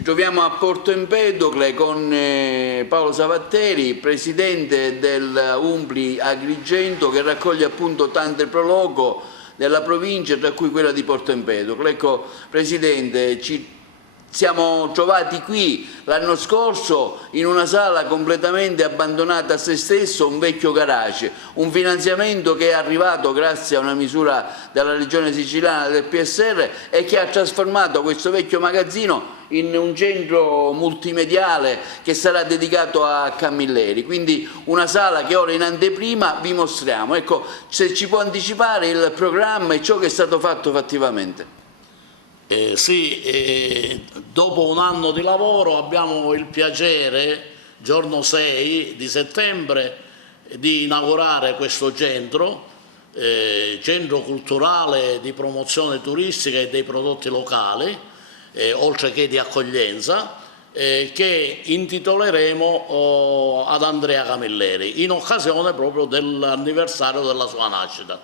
Ci troviamo a Porto Empedocle con Paolo Savatteri, presidente del Umbli Agrigento, che raccoglie appunto tante proloco della provincia, tra cui quella di Porto Empedocle. Ecco, presidente, ci siamo trovati qui l'anno scorso in una sala completamente abbandonata a se stesso, un vecchio garage, un finanziamento che è arrivato grazie a una misura della Regione Siciliana del PSR e che ha trasformato questo vecchio magazzino in un centro multimediale che sarà dedicato a Camilleri, quindi una sala che ora in anteprima vi mostriamo. Ecco, se ci può anticipare il programma e ciò che è stato fatto fattivamente. Sì, dopo un anno di lavoro abbiamo il piacere, giorno 6 di settembre, di inaugurare questo centro culturale di promozione turistica e dei prodotti locali, oltre che di accoglienza, che intitoleremo ad Andrea Camilleri, in occasione proprio dell'anniversario della sua nascita.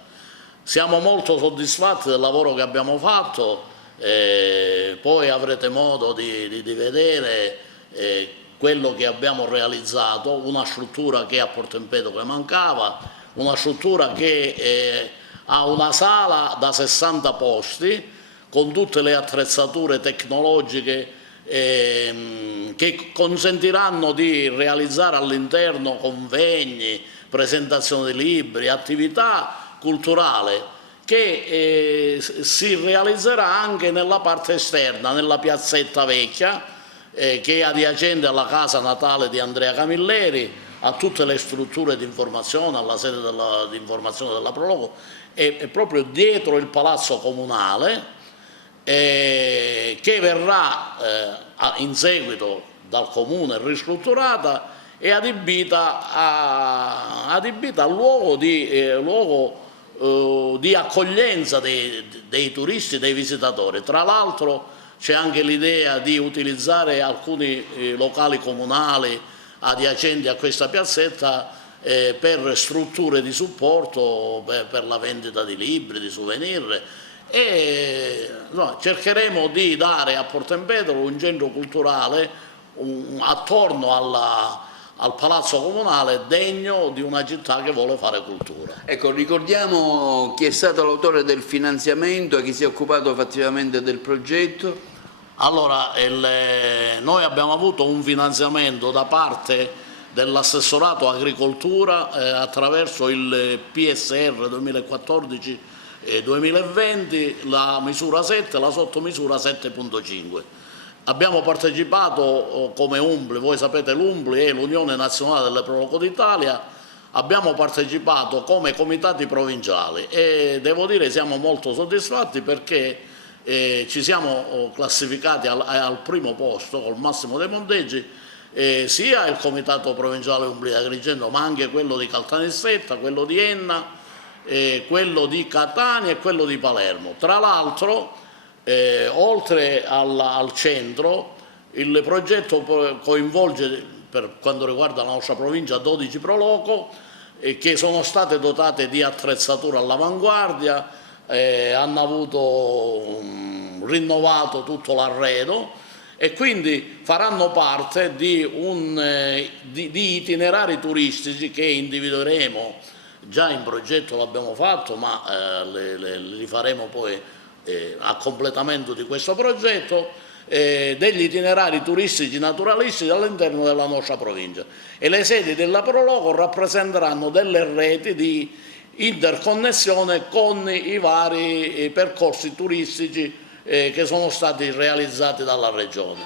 Siamo molto soddisfatti del lavoro che abbiamo fatto. Poi avrete modo di vedere quello che abbiamo realizzato, una struttura che a Porto Empedocle mancava, una struttura che ha una sala da 60 posti con tutte le attrezzature tecnologiche che consentiranno di realizzare all'interno convegni, presentazioni di libri, attività culturali che si realizzerà anche nella parte esterna, nella piazzetta vecchia, che è adiacente alla casa natale di Andrea Camilleri, a tutte le strutture di informazione, alla sede di informazione della Proloco, e proprio dietro il Palazzo Comunale, che verrà in seguito dal Comune ristrutturata e adibita a luogo di accoglienza dei turisti, dei visitatori. Tra l'altro c'è anche l'idea di utilizzare alcuni locali comunali adiacenti a questa piazzetta per strutture di supporto per la vendita di libri, di souvenir, e cercheremo di dare a Porto Empedocle un centro culturale attorno al Palazzo Comunale degno di una città che vuole fare cultura. Ecco, ricordiamo chi è stato l'autore del finanziamento e chi si è occupato fattivamente del progetto. Allora, noi abbiamo avuto un finanziamento da parte dell'assessorato agricoltura attraverso il PSR 2014-2020, la misura 7 e la sottomisura 7.5. Abbiamo partecipato come Umbli, voi sapete l'Umbli è l'Unione Nazionale delle Proloco d'Italia, abbiamo partecipato come comitati provinciali e devo dire siamo molto soddisfatti perché ci siamo classificati al primo posto col massimo dei punteggi, sia il comitato provinciale Umbli Agrigento ma anche quello di Caltanissetta, quello di Enna, quello di Catania e quello di Palermo. Tra l'altro oltre al centro, il progetto coinvolge, per quanto riguarda la nostra provincia, 12 proloco che sono state dotate di attrezzatura all'avanguardia, hanno rinnovato tutto l'arredo e quindi faranno parte di itinerari turistici che individueremo. Già in progetto l'abbiamo fatto, ma li faremo poi a completamento di questo progetto, degli itinerari turistici naturalistici all'interno della nostra provincia, e le sedi della Proloco rappresenteranno delle reti di interconnessione con i vari percorsi turistici che sono stati realizzati dalla Regione.